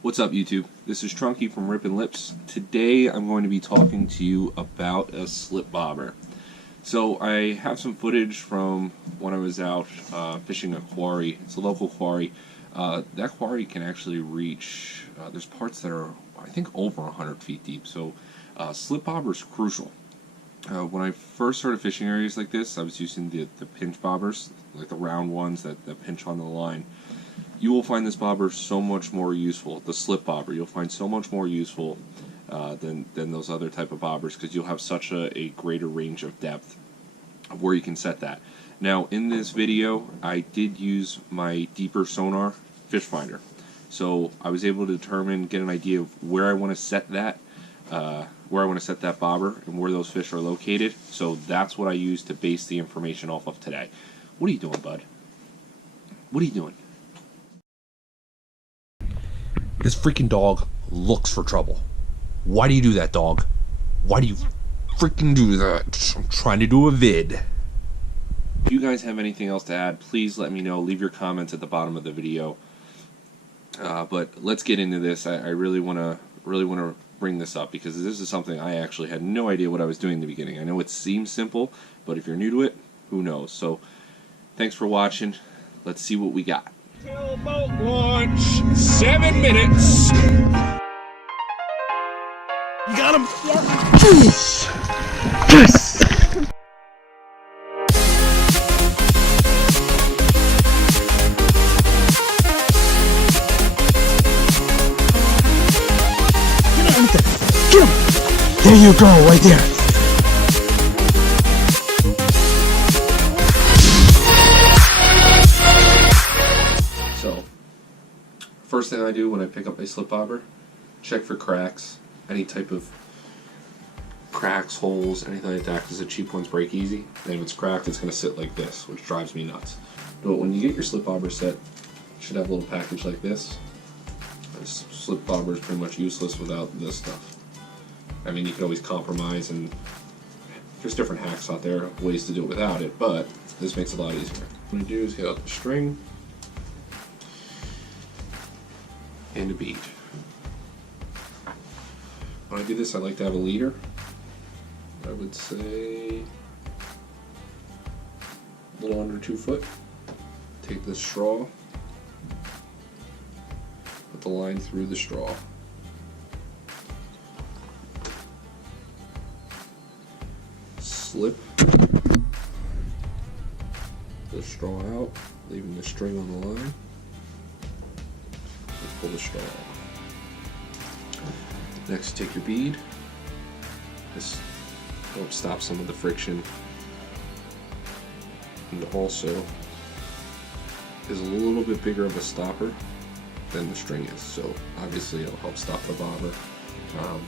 What's up, YouTube? This is Trunky from Rippin' Lips. Today I'm going to be talking to you about a slip bobber. So I have some footage from when I was out fishing a quarry. It's a local quarry. That quarry can actually reach, there's parts that are, I think, over 100 feet deep. So slip bobber is crucial. When I first started fishing areas like this, I was using the pinch bobbers, like the round ones that pinch on the line. You will find this bobber so much more useful, the slip bobber. You'll find so much more useful than those other type of bobbers, because you'll have such a greater range of depth of where you can set that. Now, in this video, I did use my deeper sonar fish finder. So I was able to determine, get an idea of where I want to set that, bobber and where those fish are located. So that's what I use to base the information off of today. What are you doing, bud? What are you doing? This freaking dog looks for trouble. Why do you do that, dog? Why do you freaking do that? I'm trying to do a vid. If you guys have anything else to add, please let me know. Leave your comments at the bottom of the video. But let's get into this. I really want to bring this up, because this is something I actually had no idea what I was doing in the beginning. I know it seems simple, but if you're new to it, who knows? So thanks for watching. Let's see what we got. Sailboat launch, 7 minutes. You got him? Yep. Yes! Yes! Get him! There you go, right there. First thing I do when I pick up a slip bobber, check for cracks, any type of cracks, holes, anything like that, because the cheap ones break easy. And if it's cracked, it's going to sit like this, which drives me nuts. But when you get your slip bobber set, you should have a little package like this. This slip bobber is pretty much useless without this stuff. I mean, you can always compromise, and there's different hacks out there, ways to do it without it, but this makes it a lot easier. What you do is get out the string and a bead. When I do this, I like to have a leader. I would say a little under 2 foot. Take this straw, put the line through the straw. Slip the straw out, leaving the string on the line. Pull the straw off. Next, take your bead. This helps stop some of the friction, and also is a little bit bigger of a stopper than the string is, so obviously it'll help stop the bobber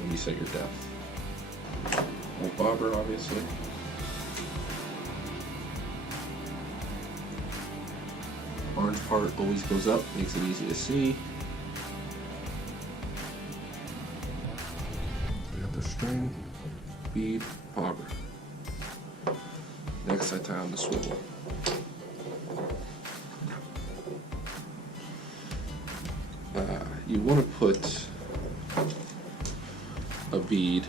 when you set your depth. Like bobber, obviously. Orange part always goes up, makes it easy to see. String, bead, bobber. Next, I tie on the swivel. You want to put a bead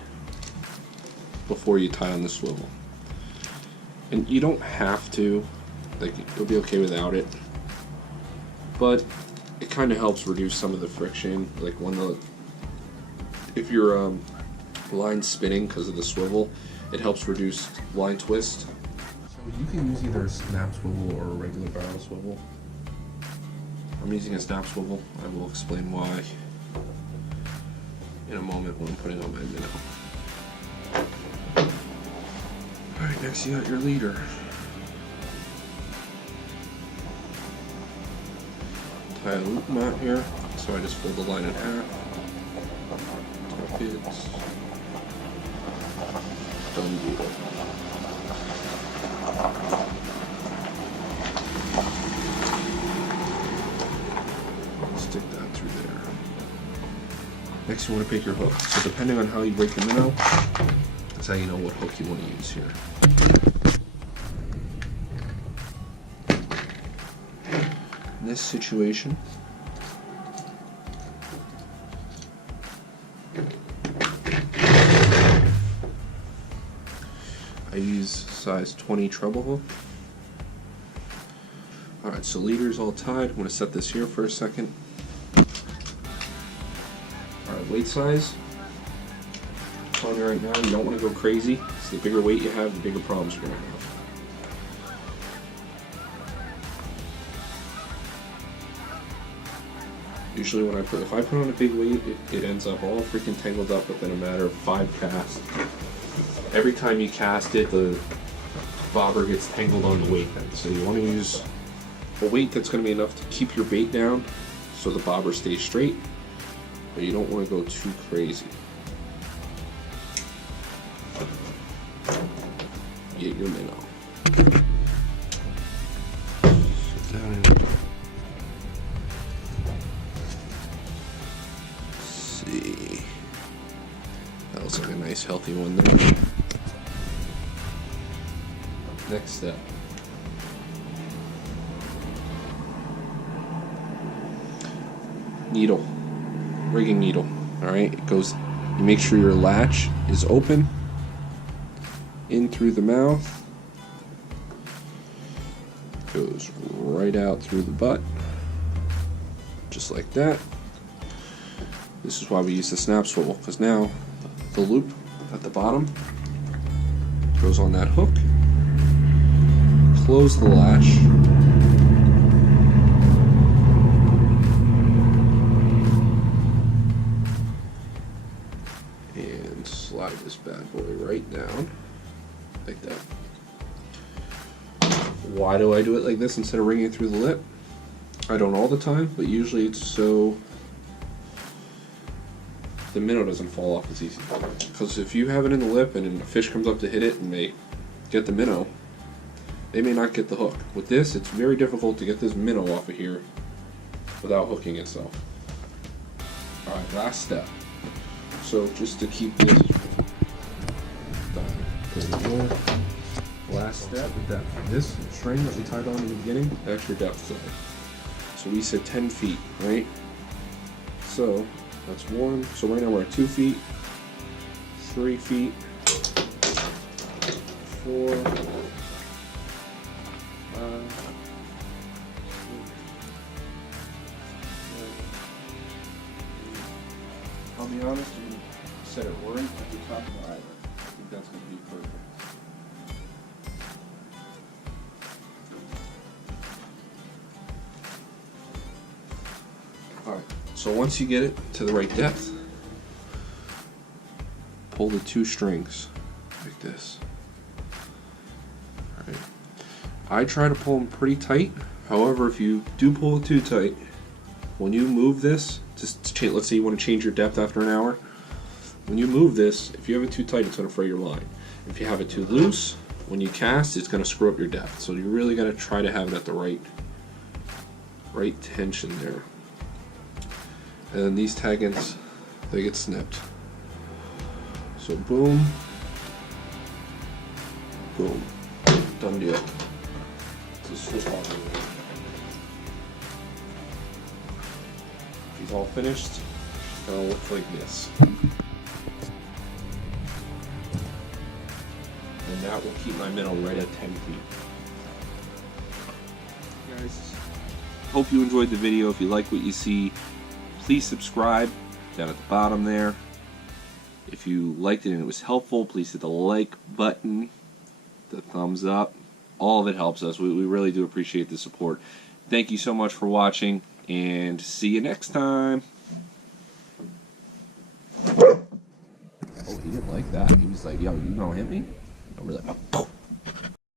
before you tie on the swivel, and you don't have to. Like, you'll be okay without it, but it kind of helps reduce some of the friction. Like if you're line spinning because of the swivel, it helps reduce line twist. So you can use either a snap swivel or a regular barrel swivel. I'm using a snap swivel. I will explain why in a moment when I'm putting on my minnow. Alright, next you got your leader. Tie a loop knot here, so I just fold the line in half. Kids. Done deal. Stick that through there. Next, you want to pick your hook. So depending on how you break the minnow, that's how you know what hook you want to use here. In this situation, I use size 20 treble hook. Alright, so leader's all tied. I'm going to set this here for a second. Alright, weight size. I'm telling you right now, you don't want to go crazy. So the bigger weight you have, the bigger problems you're going to have. Usually when if I put on a big weight, it ends up all freaking tangled up within a matter of 5 casts. Every time you cast it, the bobber gets tangled on the weight then. So you want to use a weight that's going to be enough to keep your bait down so the bobber stays straight, but you don't want to go too crazy. Get your minnow. Sit down in. See. That looks like a nice healthy one there. Next step. Needle. Rigging needle. Alright, it goes, you make sure your latch is open. In through the mouth. Goes right out through the butt. Just like that. This is why we use the snap swivel, because now the loop at the bottom goes on that hook. Close the latch. And slide this bad boy right down. Like that. Why do I do it like this instead of ringing it through the lip? I don't all the time, but usually it's so the minnow doesn't fall off as easy. Because if you have it in the lip and a fish comes up to hit it and they get the minnow, they may not get the hook. With this, it's very difficult to get this minnow off of here without hooking itself. Alright, last step. So just to keep this done. Last step is that this string that we tied on in the beginning, that's your depth side. So we said 10 feet, right? So that's 1. So right now we're at 2 feet, 3 feet, 4, 5. I'll be honest, you set it right at the top of the island. I think that's going to be perfect. Alright, so once you get it to the right depth, pull the 2 strings like this. Alright. I try to pull them pretty tight. However, if you do pull it too tight, when you move this, let's say you want to change your depth after an hour, when you move this, if you have it too tight, it's going to fray your line. If you have it too loose, when you cast, it's going to screw up your depth. So you really got to try to have it at the right tension there. And then these tag ends, they get snipped. So boom, boom, done deal. Just slip off of it. He's all finished. It's gonna look like this. And that will keep my minnow right at 10 feet. Guys, hope you enjoyed the video. If you like what you see, please subscribe down at the bottom there. If you liked it and it was helpful, please hit the like button, the thumbs up. All of it helps us. We really do appreciate the support. Thank you so much for watching, and see you next time. Oh, he didn't like that. He was like, yo, you gonna hit me? I'm really like,